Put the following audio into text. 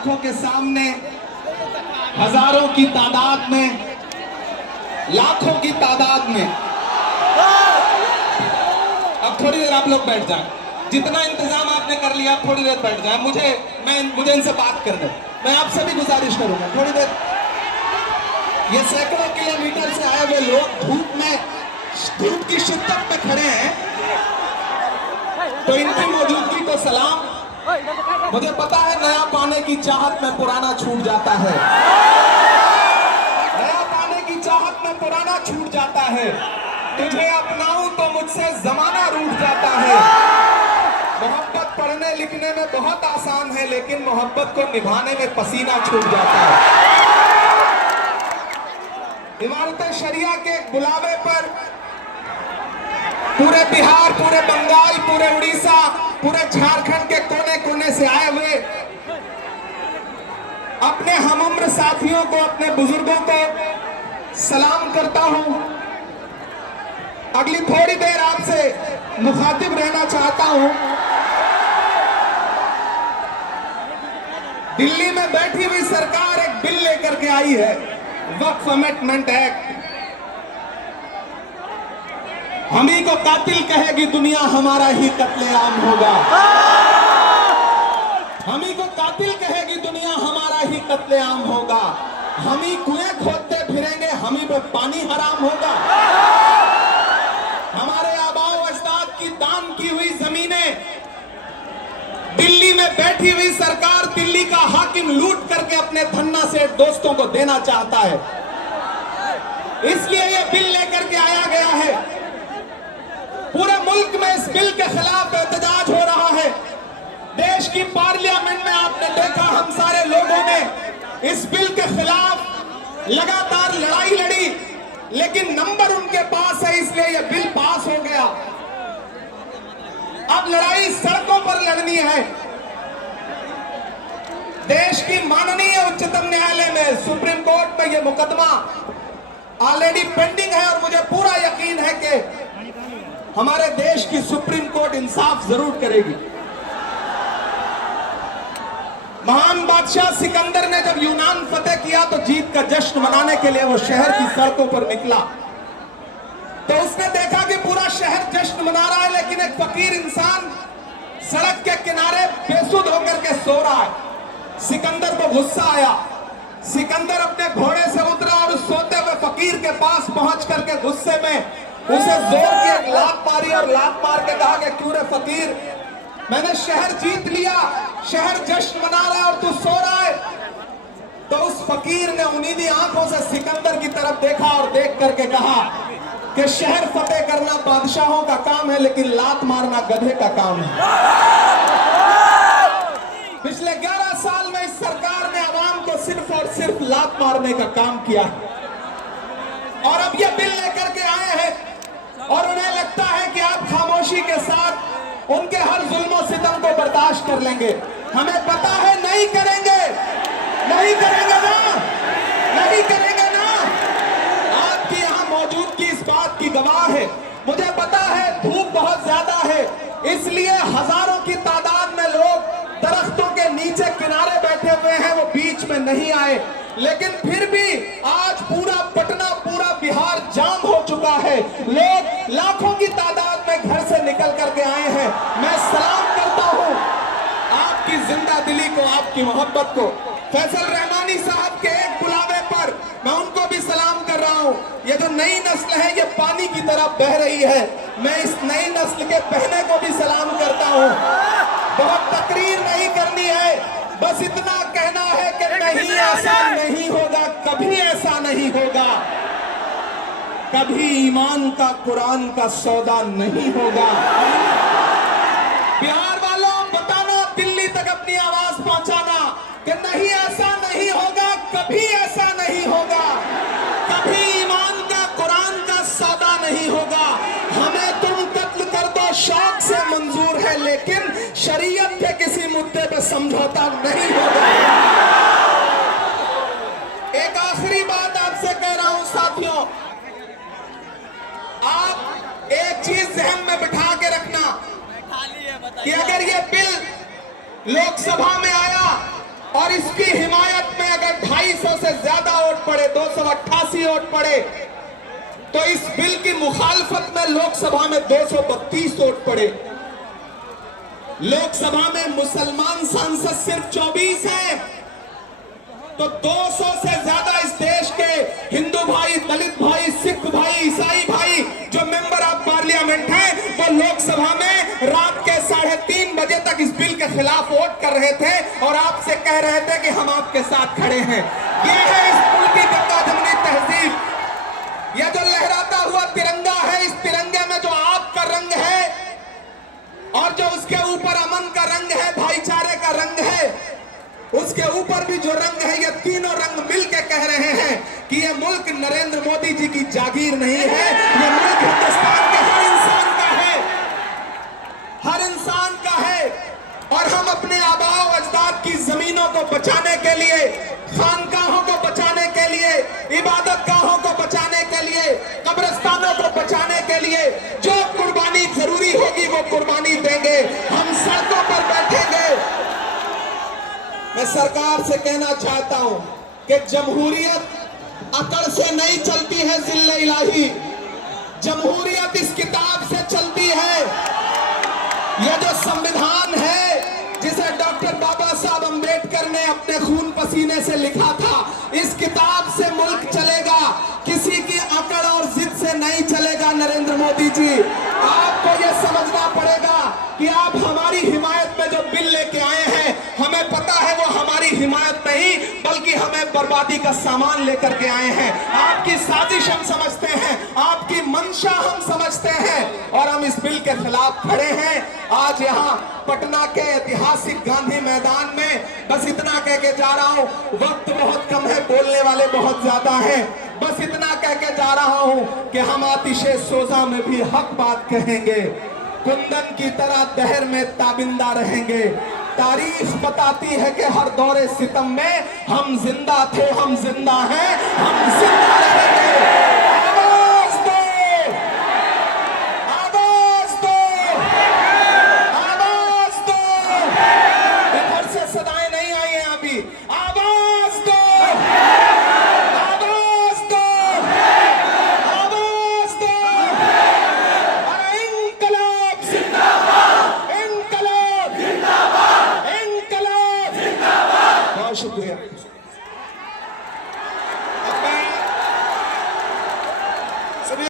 आंखों के सामने हजारों की तादाद में, लाखों की तादाद में। अब थोड़ी देर आप लोग बैठ जाएं, जितना इंतजाम आपने कर लिया थोड़ी देर बैठ जाएं। मुझे इनसे बात करने, मैं आपसे भी गुजारिश करूंगा थोड़ी देर। ये सैकड़ों किलोमीटर से आए हुए लोग धूप की शिद्दत में खड़े हैं, तो इनकी मौजूदगी को सलाम। मुझे पता है नया पाने की चाहत में पुराना छूट जाता है, नया पाने की चाहत में पुराना छूट जाता है। तुझे अपनाऊं तो मुझसे जमाना रूठ जाता है। मोहब्बत पढ़ने लिखने में बहुत आसान है, लेकिन मोहब्बत को निभाने में पसीना छूट जाता है। इमारत शरिया के बुलावे पर पूरे बिहार, पूरे बंगाल, पूरे उड़ीसा, पूरे झारखंड के कोने कोने से आए हुए अपने हमउम्र साथियों को, अपने बुजुर्गों को सलाम करता हूं। अगली थोड़ी देर आपसे मुखातिब रहना चाहता हूं। दिल्ली में बैठी हुई सरकार एक बिल लेकर के आई है, वक्फ अमेंडमेंट एक्ट। हम ही को कातिल कहेगी दुनिया, हमारा ही कत्लेआम होगा। हम ही को कातिल कहेगी दुनिया, हमारा ही कत्लेआम होगा। हम ही कुएं खोदते फिरेंगे, हम ही पे पानी हराम होगा। हमारे आबाओ अजदाद की दान की हुई जमीनें दिल्ली में बैठी हुई सरकार, दिल्ली का हाकिम लूट करके अपने धन्ना से दोस्तों को देना चाहता है। इसलिए यह बिल लेकर के आया गया है। पूरे मुल्क में इस बिल के खिलाफ एहतजाज हो रहा है। देश की पार्लियामेंट में आपने देखा, हम सारे लोगों ने इस बिल के खिलाफ लगातार लड़ाई लड़ी, लेकिन नंबर उनके पास है, इसलिए यह बिल पास हो गया। अब लड़ाई सड़कों पर लड़नी है। देश की माननीय उच्चतम न्यायालय में, सुप्रीम कोर्ट में यह मुकदमा ऑलरेडी पेंडिंग है, और मुझे पूरा यकीन है कि हमारे देश की सुप्रीम कोर्ट इंसाफ जरूर करेगी। महान बादशाह सिकंदर ने जब यूनान फतेह किया तो जीत का जश्न मनाने के लिए वो शहर की सड़कों पर निकला, तो उसने देखा कि पूरा शहर जश्न मना रहा है, लेकिन एक फकीर इंसान सड़क के किनारे बेसुध होकर के सो रहा है। सिकंदर को गुस्सा आया। सिकंदर अपने घोड़े से उतरा और उस सोते हुए फकीर के पास पहुंच करके गुस्से में उसे जोर की एक लात मारी, और लात मार के कहा कि क्यों रे फकीर, मैंने शहर जीत लिया, शहर जश्न मना रहा है और तू सो रहा है। तो उस फकीर ने उन्हीं आंखों से सिकंदर की तरफ देखा और देख करके कहा कि शहर फतेह करना बादशाहों का काम है, लेकिन लात मारना गधे का काम है। पिछले 11 साल में इस सरकार ने आवाम को सिर्फ और सिर्फ लात मारने का काम किया है, और अब ये बिल लेकर के आए हैं, और उन्हें लगता है कि आप खामोशी के साथ उनके हर जुल्म सितम को बर्दाश्त कर लेंगे। हमें पता है नहीं करेंगे, नहीं करेंगे ना, नहीं करेंगे ना। आपकी यहाँ मौजूदगी इस बात की गवाह है। मुझे पता है धूप बहुत ज्यादा है, इसलिए हजारों की तादाद में लोग दरख्तों के नीचे किनारे बैठे हुए हैं, वो बीच में नहीं आए। लेकिन फिर भी आज पूरा पटना, पूरा बिहार जाम हो चुका है। लोग लाखों की तादाद में घर से निकल करके आए हैं। मैं सलाम करता हूं आपकी जिंदा दिली को, आपकी मोहब्बत को। फैसल रहमानी साहब के एक बुलावे पर मैं उनको भी सलाम कर रहा हूं। ये जो नई नस्ल है, ये पानी की तरह बह रही है। मैं इस नई नस्ल के बहने को भी सलाम करता हूं। बहुत तकरीर नहीं करनी है, बस इतना कहना है कि नहीं, ऐसा नहीं होगा, कभी ऐसा नहीं होगा, कभी ईमान का कुरान का सौदा नहीं होगा। बिहार वालों, बताना, दिल्ली तक अपनी आवाज पहुंचाना कि नहीं, ऐसा नहीं होगा, कभी ऐसा नहीं होगा, कभी ईमान का कुरान का सौदा नहीं होगा। हमें तुम कत्ल कर दो शौक से मंजूर है, लेकिन शरीयत के किसी मुद्दे पे समझौता नहीं होगा। एक आखिरी बात आपसे कह रहा हूं साथियों, आप एक चीज ध्यान में बिठा के रखना कि अगर ये बिल लोकसभा में आया और इसकी हिमायत में अगर 250 से ज्यादा वोट पड़े, 288 वोट पड़े, तो इस बिल की मुखालफत में लोकसभा में 232 वोट पड़े। लोकसभा में मुसलमान सांसद सिर्फ 24 हैं, तो 200 से ज्यादा इस देश के हिंदू भाई, दलित भाई, सिख भाई, ईसाई भाई जो मेंबर ऑफ पार्लियामेंट हैं, वो लोकसभा में रात के 3:30 बजे तक इस बिल के खिलाफ वोट कर रहे थे और आपसे कह रहे थे कि हम आपके साथ खड़े हैं। ये है इस मुल्क की गंगा जमनी तहजीब। यह जो लहराता हुआ तिरंगा है, इस तिरंगे में जो आग का रंग है और जो उसके ऊपर अमन का रंग है, भाईचारे का रंग है, उसके ऊपर भी जो रंग है, ये तीनों रंग मिलकर कह रहे हैं कि ये मुल्क नरेंद्र मोदी जी की जागीर नहीं है, ये मुल्क हिंदुस्तान के हर इंसान का है, हर इंसान का है। और हम अपने आबाओ अजदाद की जमीनों को बचाने के लिए, खानकाहों को बचाने के लिए, इबादत गाहों को बचाने के लिए, कब्रिस्तानों को बचाने के लिए जो कुर्बानी जरूरी होगी वो कुर्बानी देंगे। हम सड़कों पर बैठेंगे। मैं सरकार से कहना चाहता हूं कि जमहूरियत अकड़ से नहीं चलती है जिल्ले इलाही, जमहूरियत इस किताब से चलती है। यह जो संविधान है जिसे डॉक्टर बाबा साहब अंबेडकर ने अपने खून पसीने से लिखा था, इस किताब से मुल्क चलेगा, किसी की अकड़ और जिद से नहीं चलेगा। नरेंद्र मोदी जी, आपको यह समझना पड़ेगा कि आप हमारी हिमायत में जो बिल लेके आए हैं, हमें पता है वो हमारी हिमायत नहीं बल्कि हमें बर्बादी का सामान लेकर के आए हैं। आपकी साजिश हम समझते हैं, आपकी मंशा हम समझते हैं और हम इस बिल के खिलाफ खड़े हैं। आज यहाँ पटना के ऐतिहासिक गांधी मैदान में बस इतना कह के जा रहा हूँ, वक्त बहुत कम है, बोलने वाले बहुत ज्यादा हैं। बस इतना कह के जा रहा हूँ कि हम आतिशे सोजा में भी हक बात कहेंगे, कुंदन की तरह दहर में ताबिंदा रहेंगे। तारीख बताती है कि हर दौरे सितम में हम जिंदा थे, हम जिंदा हैं, हम जिंदा रहेंगे।